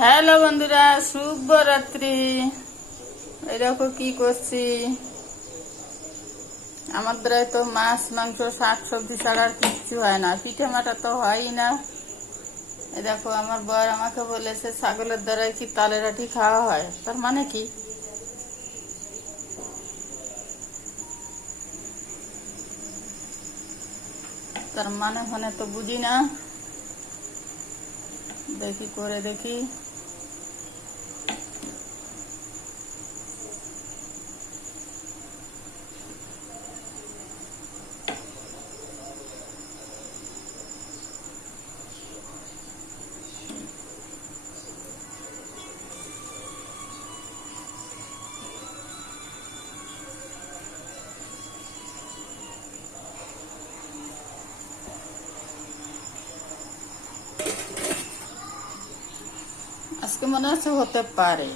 Hello বন্ধুরা, শুভরাত্রি। এই দেখো কি করছি। আমার দ্বারাই তো মাছ মাংস শাক সবজি ছাড়া আর কিচ্ছু হয় না, পিঠে মাটা তো হয়ই না। এই দেখো আমার বর আমাকে বলেছে ছাগলের দ্বারাই কি তালের আটি খাওয়া হয়, তার মানে কি? তার মানে তো বুঝি না। দেখি করে দেখি। আজকে মনে হচ্ছে হতে পারে।